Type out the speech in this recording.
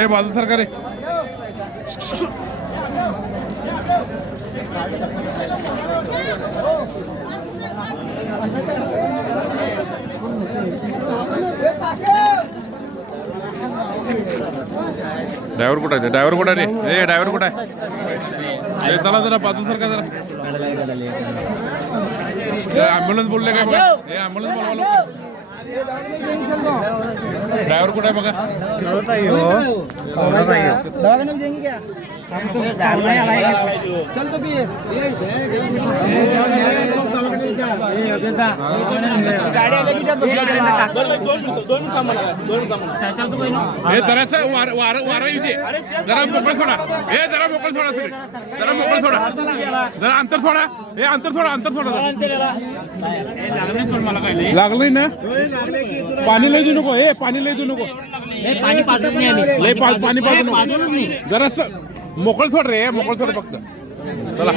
ए बाजू सरकारी ड्रायव्हर कुठं आहे? ड्रायव्हर कुठं रे? ए ड्रायव्हर कुठं आहे? चला जरा बाजू सरका जरा. ॲम्ब्युलन्स बोलले काय बघा? हे ॲम्ब्युलन्स बोलवा. ड्रायव्हर कुठं आहे बघा? चल तो फिर गाड़ी आलेगी जब हे जरासं वारा इथे जरा मोकळ सोडा. हे जरा मोकळ सोडा तुम्ही. जरा मोकळ सोडा. जरा अंतर सोडा. हे अंतर सोडा. अंतर सोडा. लागलंय ना? पाणी लय देऊ नको. हे पाणी लय देऊ नको. पाणी पाजत नाही आम्ही. लय पाणी पाजू नको. जरासं मोकळ सोड रे. मोकळ सोड फक्त. चला.